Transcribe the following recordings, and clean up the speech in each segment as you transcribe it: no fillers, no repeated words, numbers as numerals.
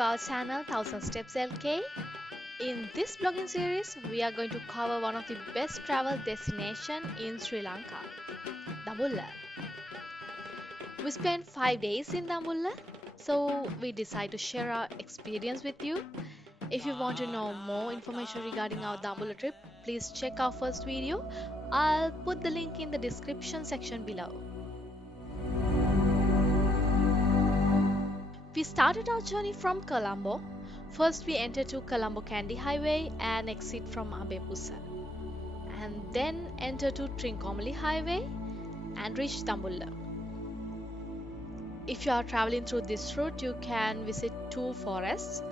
to our channel 1000 Steps LK. In this blogging series, we are going to cover one of the best travel destination in Sri Lanka, Dambulla. We spent 5 days in Dambulla, so we decided to share our experience with you. If you want to know more information regarding our Dambulla trip, please check our first video. I'll put the link in the description section below. We started our journey from Colombo. First, we entered to Colombo Kandy Highway and exit from Ambepussa, and then enter to Trincomalee Highway and reach Dambulla. If you are traveling through this route, you can visit two forests.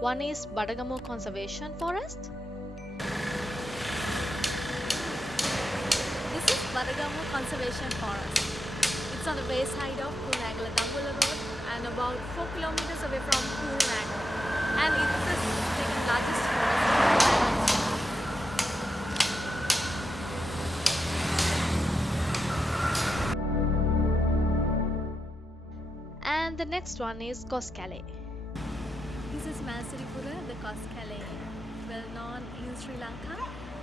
One is Badagamu Conservation Forest. This is Badagamu Conservation Forest. It's on the west side of Kurunegala Dambulla Road and about 4 kilometers away from Kurunegala. And it's the second largest forest in the island. And the next one is Koskale. This is Malsiripura, the Koskale, well known in Sri Lanka.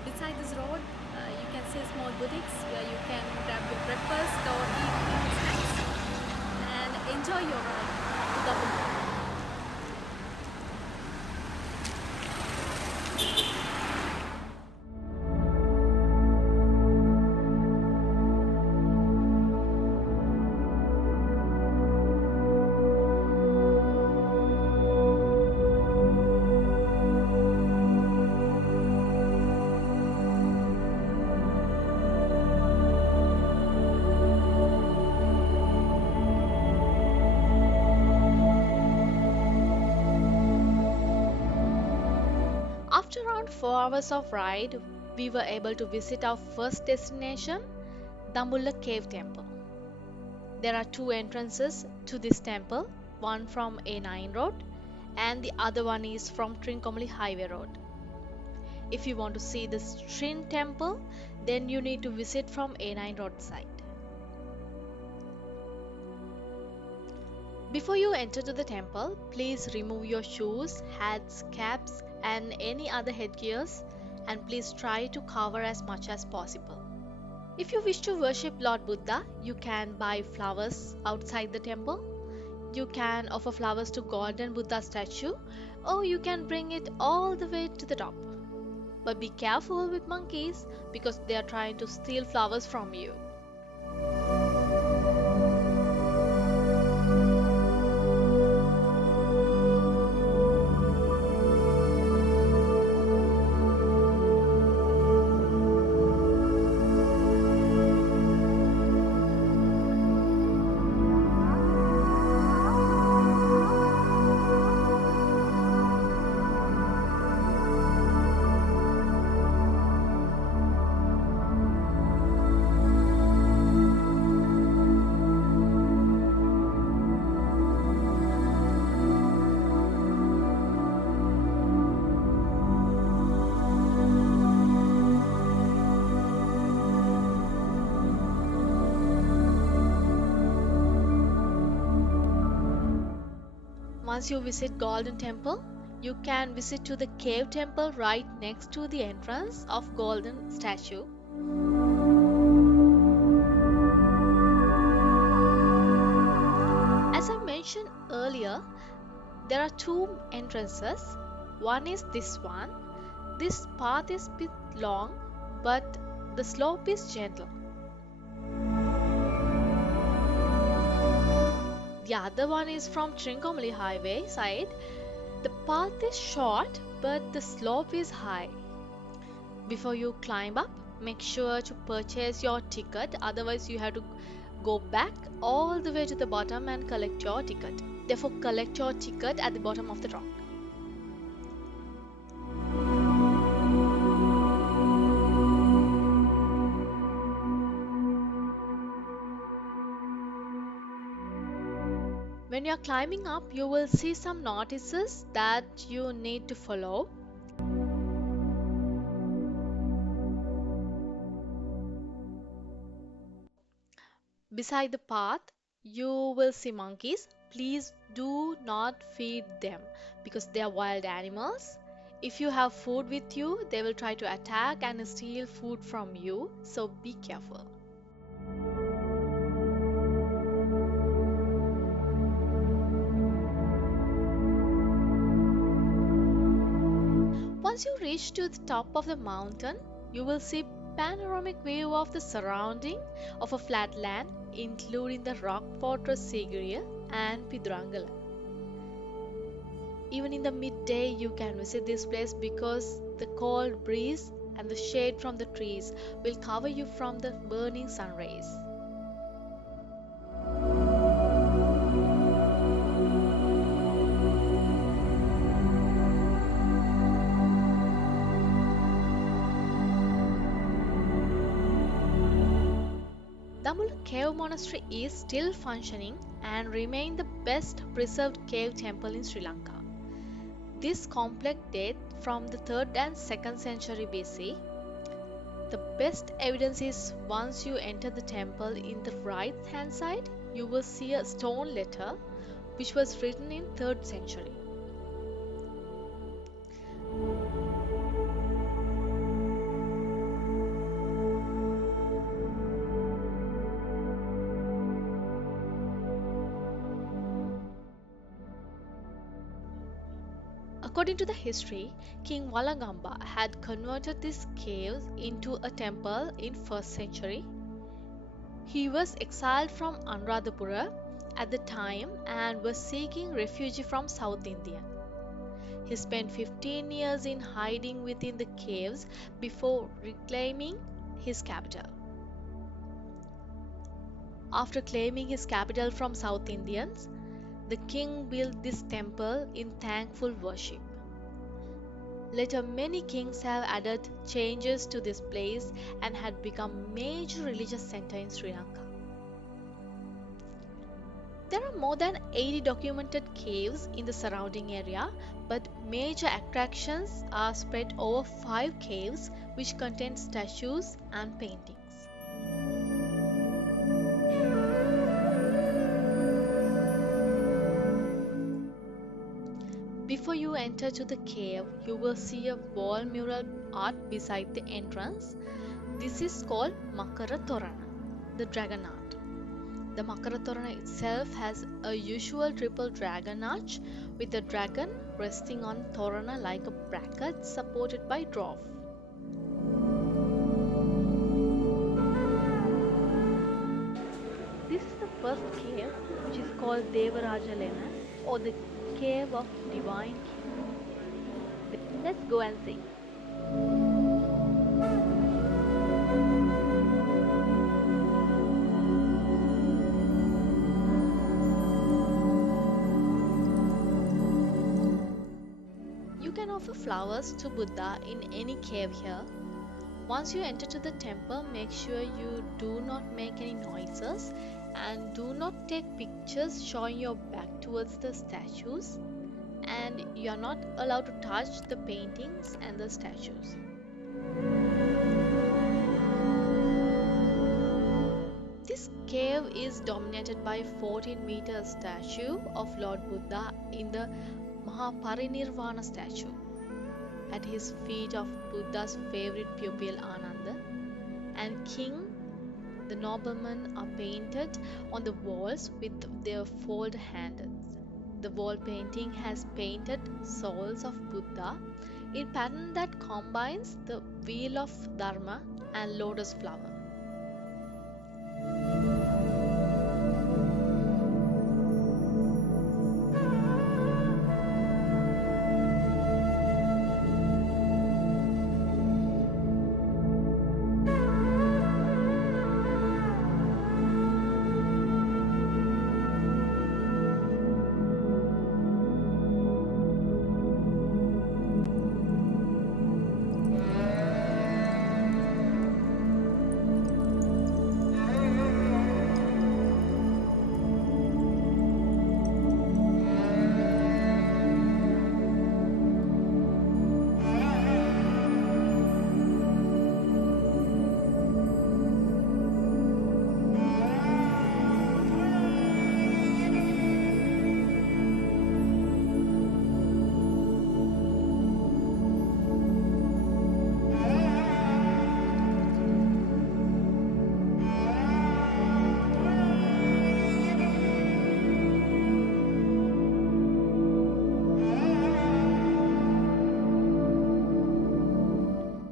Beside this road, you can see small boutiques where you can grab your breakfast or eat snacks and enjoy your ride to Dambulla. After around 4 hours of ride, we were able to visit our first destination, Dambulla Cave Temple. There are two entrances to this temple, one from A9 Road and the other one is from Trincomalee Highway Road. If you want to see the Srin Temple, then you need to visit from A9 Road side. Before you enter to the temple, please remove your shoes, hats, caps and any other headgears, and please try to cover as much as possible. If you wish to worship Lord Buddha, you can buy flowers outside the temple. You can offer flowers to golden Buddha statue, or you can bring it all the way to the top. But be careful with monkeys because they are trying to steal flowers from you. Once you visit Golden Temple, you can visit to the Cave Temple right next to the entrance of Golden statue. As I mentioned earlier, there are two entrances. One is this one. This path is a bit long, but the slope is gentle. The other one is from Trincomalee Highway side. The path is short, but the slope is high. Before you climb up, make sure to purchase your ticket, otherwise you have to go back all the way to the bottom and collect your ticket. Therefore, collect your ticket at the bottom of the rock. When you are climbing up, you will see some notices that you need to follow. Beside the path, you will see monkeys. Please do not feed them because they are wild animals. If you have food with you, they will try to attack and steal food from you, so be careful. Once you reach to the top of the mountain, you will see panoramic view of the surrounding of a flat land, including the rock fortress Sigiriya and Pidrangala. Even in the midday, you can visit this place because the cold breeze and the shade from the trees will cover you from the burning sun rays. Damula Cave Monastery is still functioning and remains the best preserved cave temple in Sri Lanka. This complex dates from the 3rd and 2nd century BC. The best evidence is once you enter the temple in the right hand side, you will see a stone letter which was written in 3rd century. According to the history, King Walagamba had converted this cave into a temple in 1st century. He was exiled from Anuradhapura at the time and was seeking refuge from South India. He spent 15 years in hiding within the caves before reclaiming his capital. After claiming his capital from South Indians, the king built this temple in thankful worship. Later, many kings have added changes to this place and had become major religious center in Sri Lanka. There are more than 80 documented caves in the surrounding area, but major attractions are spread over 5 caves which contain statues and paintings. Before you enter to the cave, you will see a wall mural art beside the entrance. This is called Makara Torana, the dragon art. The Makara Torana itself has a usual triple dragon arch with the dragon resting on Torana like a bracket supported by dwarf. This is the first cave, which is called Devaraja Lena or the Cave of Divine King. Let's go and see. You can offer flowers to Buddha in any cave here. Once you enter to the temple, make sure you do not make any noises and do not take pictures showing your back towards the statues, and you are not allowed to touch the paintings and the statues. This cave is dominated by 14-meter statue of Lord Buddha in the Mahaparinirvana statue. At his feet of Buddha's favorite pupil Ananda and King. The noblemen are painted on the walls with their folded hands. The wall painting has painted souls of Buddha in pattern that combines the wheel of Dharma and lotus flower.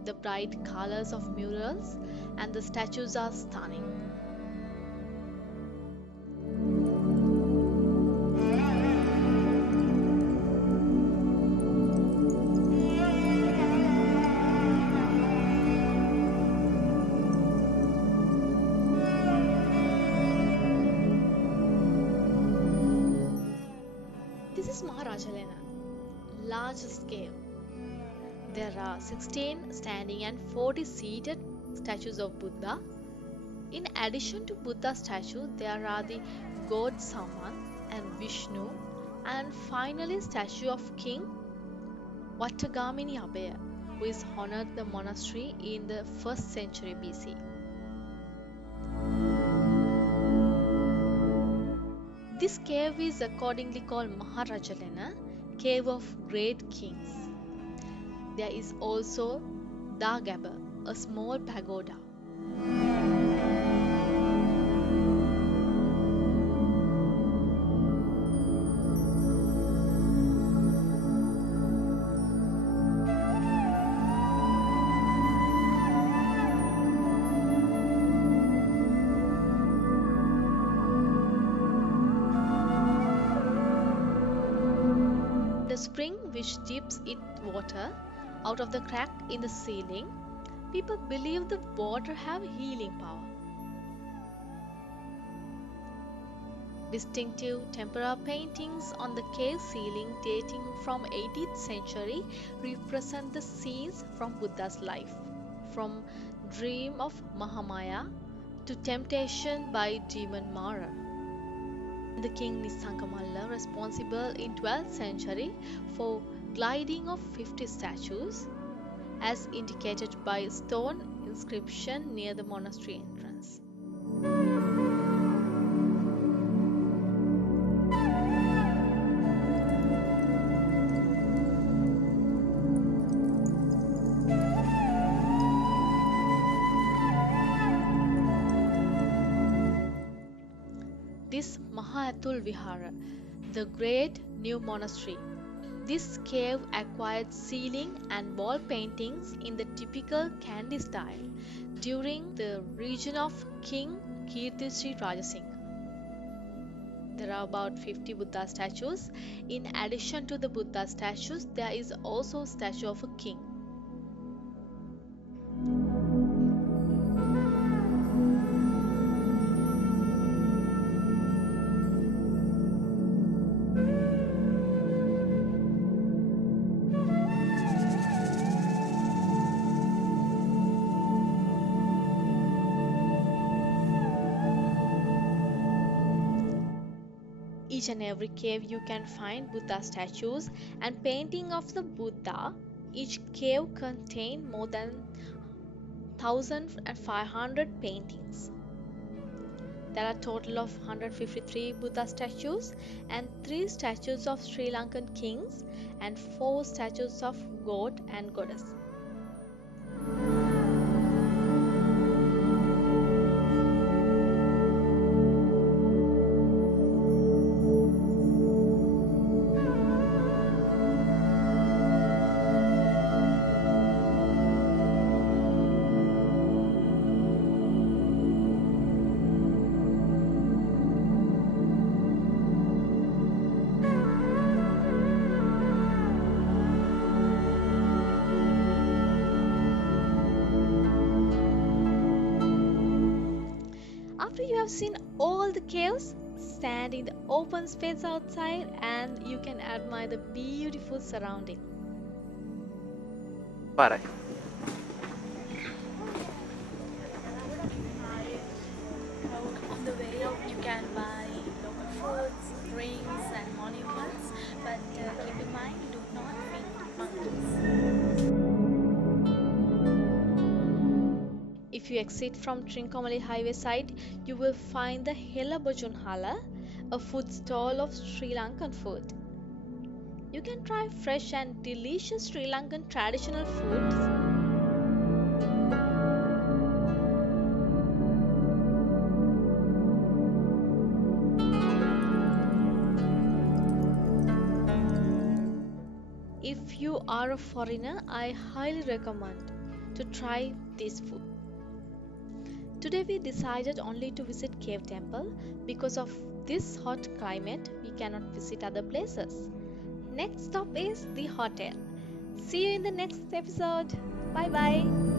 the bright colors of murals, and the statues are stunning. This is Maharajalena, largest cave. There are 16 standing and 40 seated statues of Buddha. In addition to Buddha statue, there are the god Saman and Vishnu, and finally statue of King Vattagamini Abhaya, who is honored the monastery in the 1st century BC. This cave is accordingly called Maharajalena, Cave of Great Kings. There is also Dagaba, a small pagoda. The spring which dips its water out of the crack in the ceiling, people believe the water have healing power. Distinctive tempera paintings on the cave ceiling dating from 18th century represent the scenes from Buddha's life, from dream of Mahamaya to temptation by demon Mara. The king Nissankamalla, responsible in 12th century for gliding of 50 statues, as indicated by stone inscription near the monastery entrance. This Mahayatul Vihara, the great new monastery. This cave acquired ceiling and wall paintings in the typical Kandy style during the reign of King Kirtisri Rajasingha. There are about 50 Buddha statues. In addition to the Buddha statues, there is also a statue of a king. Each and every cave you can find Buddha statues and painting of the Buddha. Each cave contains more than 1,500 paintings. There are a total of 153 Buddha statues and 3 statues of Sri Lankan kings and 4 statues of god and goddess. After you have seen all the caves, stand in the open space outside and you can admire the beautiful surrounding. Bye. On the way, you can buy local fruits, drinks, and monuments, but keep in mind, do not feed monkeys. If you exit from Trincomalee Highway side, you will find the Hela Bojunhala, a food stall of Sri Lankan food. You can try fresh and delicious Sri Lankan traditional foods. If you are a foreigner, I highly recommend to try this food. Today we decided only to visit Cave Temple because of this hot climate we cannot visit other places. Next stop is the hotel. See you in the next episode. Bye bye.